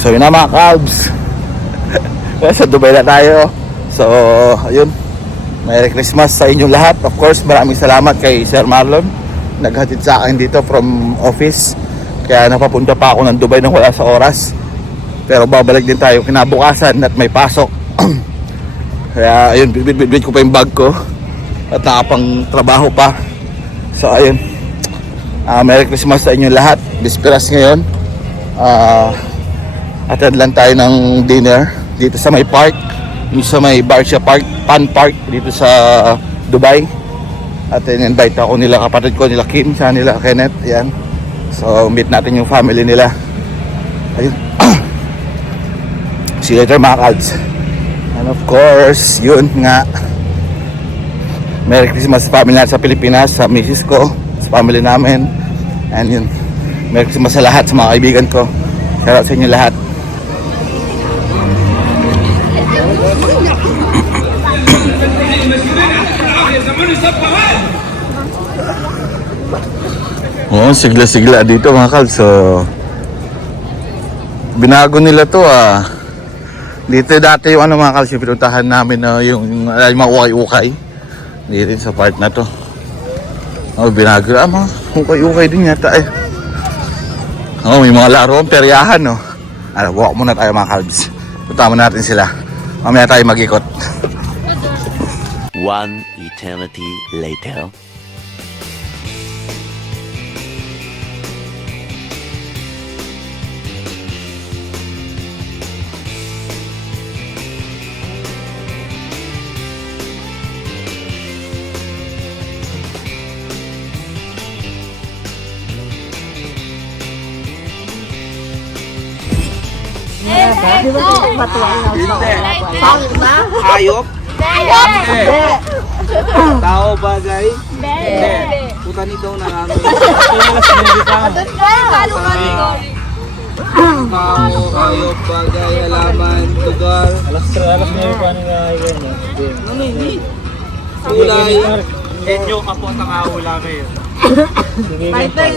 So yun na mga Cubs. Sa Dubai na tayo. So ayun, Merry Christmas sa inyong lahat. Of course, maraming salamat kay Sir Marlon, naghatid sa akin dito from office. Kaya napapunta pa ako ng Dubai nang wala sa oras. Pero babalik din tayo kinabukasan at may pasok. Kaya ayun, bibit ko pa yung bag ko at nakapang trabaho pa. So ayun, Merry Christmas sa inyong lahat. Bisperas ngayon. Attend lang tayo ng dinner dito sa may park, yung sa may Barsha Park, Pan Park dito sa Dubai. At in-invite ako nila kapatid ko, nila Kim, sa nila Kenneth. Yan. So meet natin yung family nila. Ayun. See you later mga Cubs. And of course, yun nga, Merry Christmas sa family natin sa Pilipinas, sa misis ko, sa family namin. And yun, Merry Christmas sa lahat, sa mga kaibigan ko. Shout out sa inyo lahat. Oh, sigla-sigla dito mga Cubs. So binago nila to Dito dati yung mga Cubs, yung pinuntahan namin yung mga ukay-ukay. Dito rin sa part na to. Oh, binago mga ukay-ukay din yata eh. Oh, may mga laro ang peryahan walk muna tayo mga Cubs. Punta muna natin sila. Mamaya tayo mag-ikot. One eternity later. Hayop? Hindi. Tao, bagay? Hindi. Putani daw na namin. Tao, hayop, bagay, halaman, lugar. Alas na yung paano nga yun. Ano hindi? Kulay. Enyo kapot ang ahulamin. Title.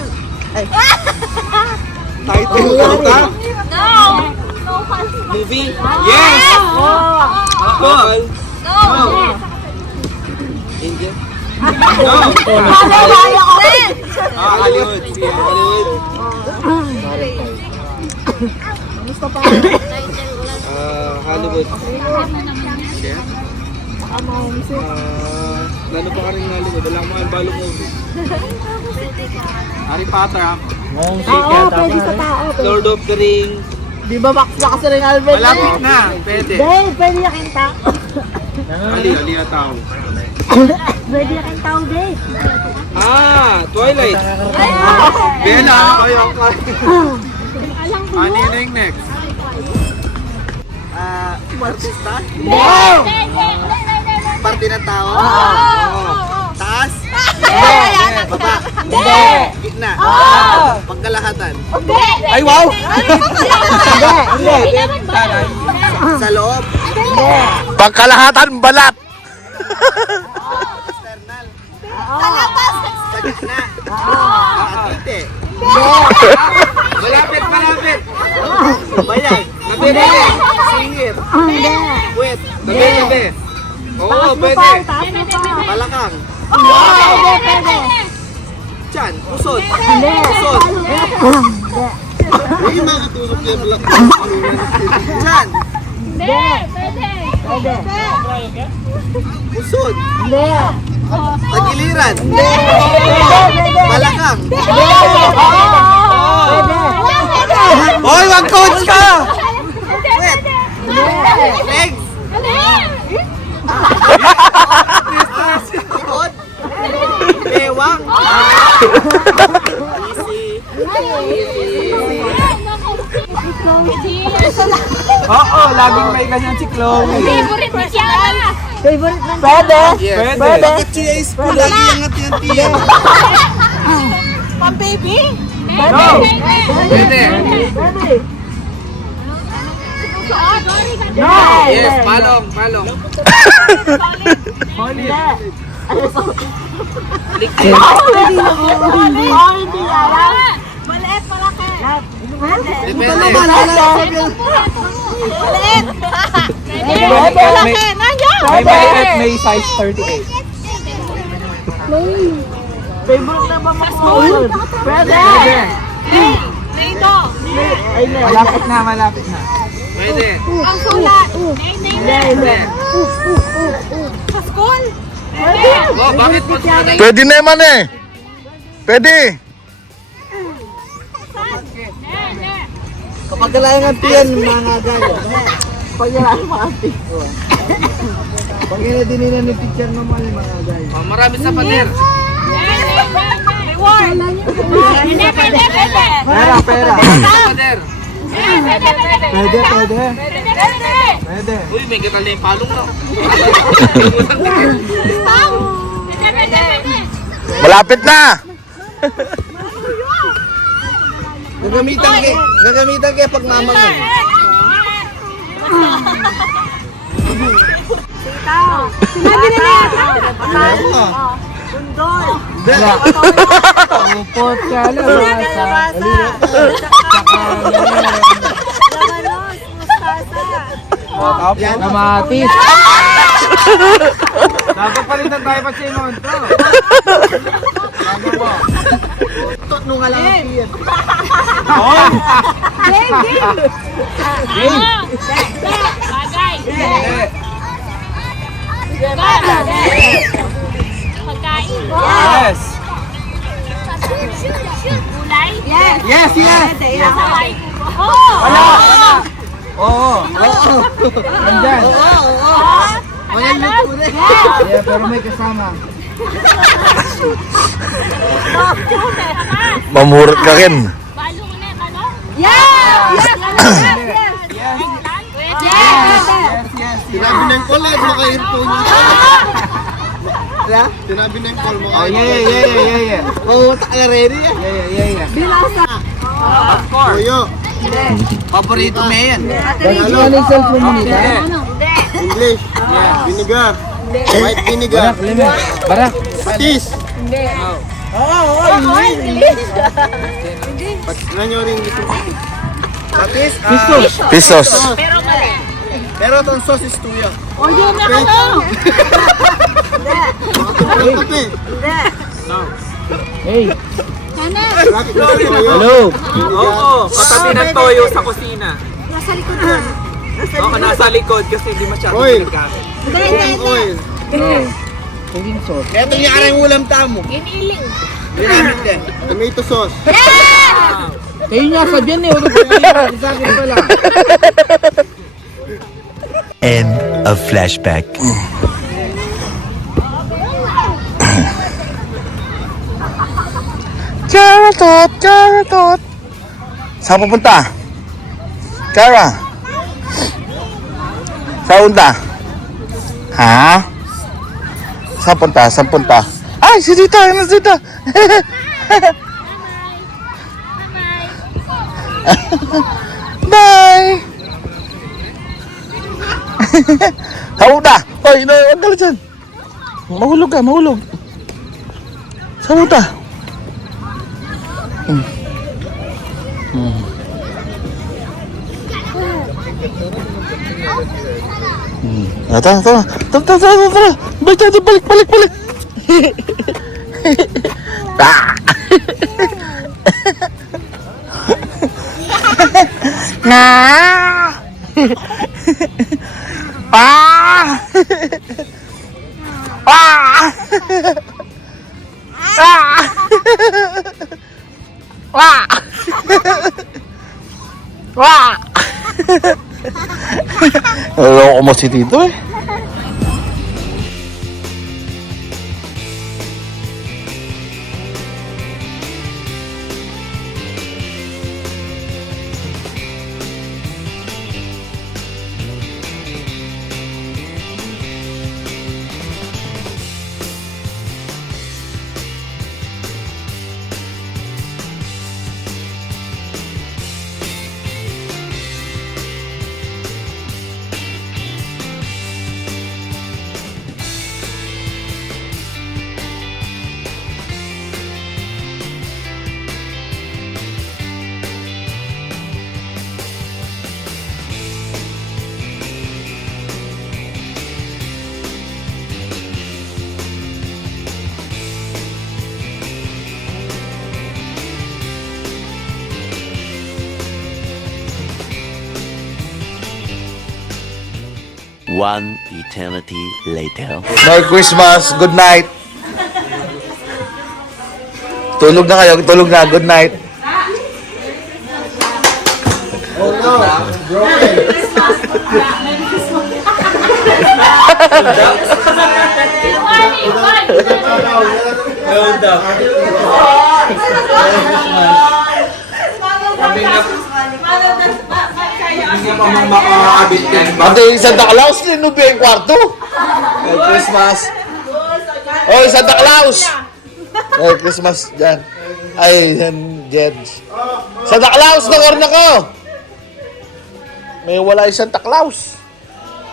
Title ka? No! Movie? Yes! Bawal? No! Indian? No! Hollywood. Sige, Hollywood. Hollywood. Chef? Lalo pa ka rin Hollywood. Wala mo yung balong movie. Harry Potter ako. Oo, pwede sa tao. Lord of the Rings. Di ba box na kasi rin Alvin? Malapit na. Pwede. Dahil, pwede yakin tao. Ali na tao. Pwede yakin tao, Dave. Twilight. Bella, kayo ang kayo. Ano yun yung next? Artista? Parte ng tao? Taas? Baba? Gitna? Pagkalahatan? Ay, wow! Sa loob? Pagkalahatan balat. External? Sa gitna? Nakatite? Malapit! Bayag? Nabi! Singit? Wet? Nabi! Oo, pwede! Balakang? Tiyan? Pusod? Pusod? Hindi makatulog yung balakang. Tiyan? Pusod? Tagiliran? Balakang? Hoy, mag-coach ka! Wet? Legs? Likod? Bewang? Oo, laging may ganyan si Chloe. Favorite ni Kiara! Favorite ng Pwede. Yes. Pwede. Bakit siya is po lagi angat yan tiyan? Pang baby? No! Pwede. No! Yes, palong. Hindi. Likod. Hindi alam. Maliit, malaki. Ha? May maliit, may size 38. Favorite na ba makuha? Pwede! Malapit na, malapit na. Ang sulat. Hindi. Sa school. Pwede na naman eh. Pwede. Kapag kailangan tiyan, mga gayo. Kapag kailangan mga tiyan. Pag dinina ni teacher naman yung mga gayo. Marami sa pader. Reward. Hindi, pwede. Pera, pera. Pader. Pwede, pwede. Pwede. Uy, may ganal na yung palong na. Pwede. Malapit na. Gagamitan kayo pag mamangan. Sinabi na niya. Upot ka lang. Kamatis. Dapat palitan tayo pa sa inyo. Nung nga lang ang tiyan. Bagay. Pagkain. Yes. Kulay. Yes, yes. Oh. Oo. Nandyan. Walang luto na. Yeah, pero may kasama. Mamurot ka rin. Balo ko na, ano? Yes! Sinabi na yung call eh, maka-earphone niya. Sinabi na yung call mo. Oh, yeah. Oo, taka ready eh. Yeah. Bilasa. Of course. Tuyo. Paborito mo yan. Ano yung cellphone mo nito? English, vinegar, white vinegar, Barak. patis. Oo, Ano nyo rin gusto patis? Patis, Pisos. pero itong sauce is tuyo. O, yun na ano? Patis. Hey. Bakit gusto tuyo? Hello. Oo. Katabi ng toyo sa kusina. Nasa likod doon. Oo, nasa likod kasi hindi masyadong Oil. ginagamit. Cooking oil. Cooking sauce. Ito yung arang ulam tamo. Giniling. Ginamit din. Tomato sauce. Kayo nga sa dyan eh. Huwag ko sa akin pala. End of flashback. Carrot. Saan pupunta? Kara. Saan punta? Ha? Saan punta? Ay, si Tita! Ano si Tita? Bye! Saan punta? Hoy, huwag ka lang dyan. Mahulog ka, mahulog. Saan punta? Tara. Balik. Ah! Naloko mo si Tito eh. One eternity later. Merry Christmas. Good night. Tulog na kayo. Tulog na. Good night. Hindi pa mang makaabit din. Ate, Santa Claus, linubi yung kwarto. Merry Christmas. Oy, Santa Claus. Merry Christmas dyan. Ay, yan, Jed. Santa Claus, nag-order ko. May wala yung Santa Claus.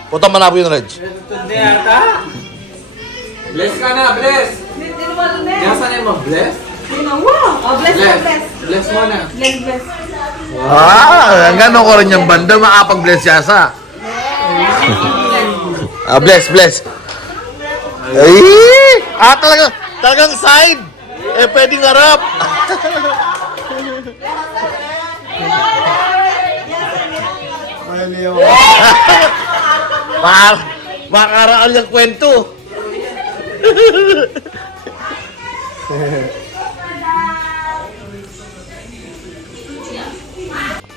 Punta manabo yun, Reg. Hindi ata. Bless ka na, bless. Nasaan mo? Bless? Bless. Bless mo na. Ah, gano'n ko rin yung banda, makapag-bless siya sa. Bless. Ay! Talagang side. Pwedeng harap. Makaraan yung kwento.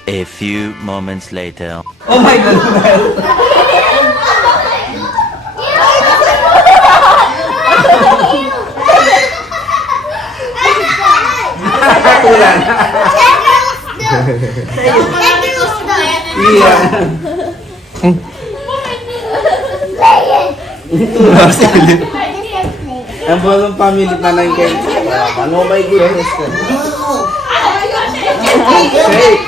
A few moments later. Oh my God. Ang buong family na lang kayo. Ano my goodness ka? Say.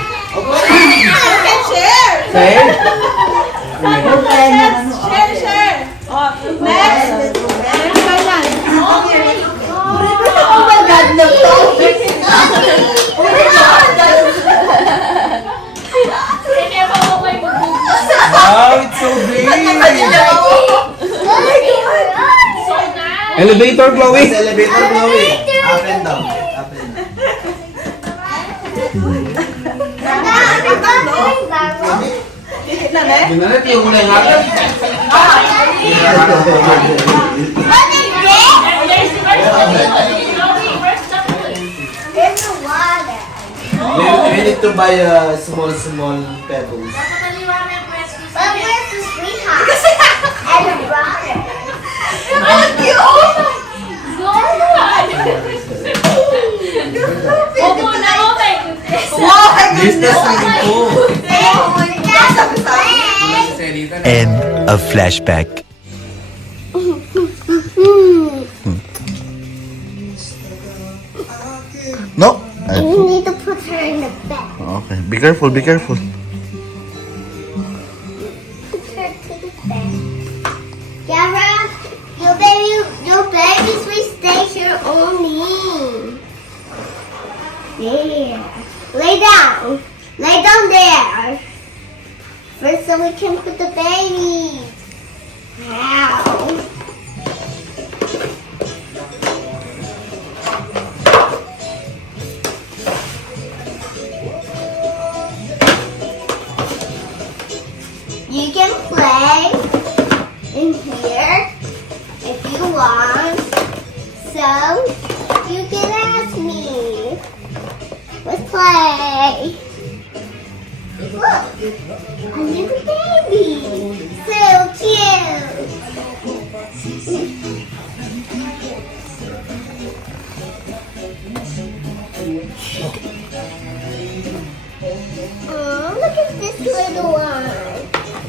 Wow, it's so big. Elevator glowing. Elevator glowing. Up and down. Up and down. Gimana tiyo mo na yung hapon? We need to buy small pebbles. Business na ito. End of flashback. No? You need to put her in the bed. Okay, be careful. Put her to the bed. Yara, your babies will stay here only. There. Lay down. Lay down there. First, so we can put the babies. Wow. You can play in here if you want. So, you can ask me. Let's play. Look, a little baby. So cute. Oh, look at this little one.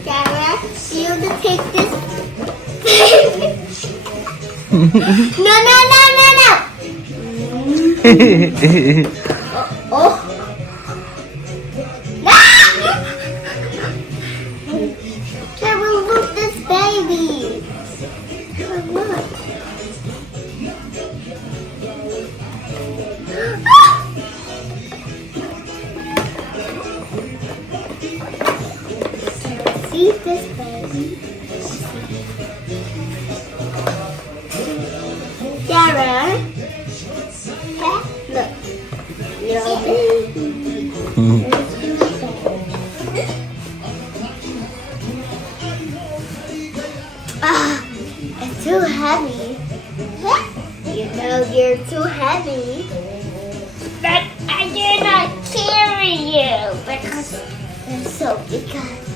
Sarah, you to take this. No. Oh. Sarah, look this baby. Look. See this baby. Sarah. Look. Your baby. heavy that I cannot carry you because it's so big.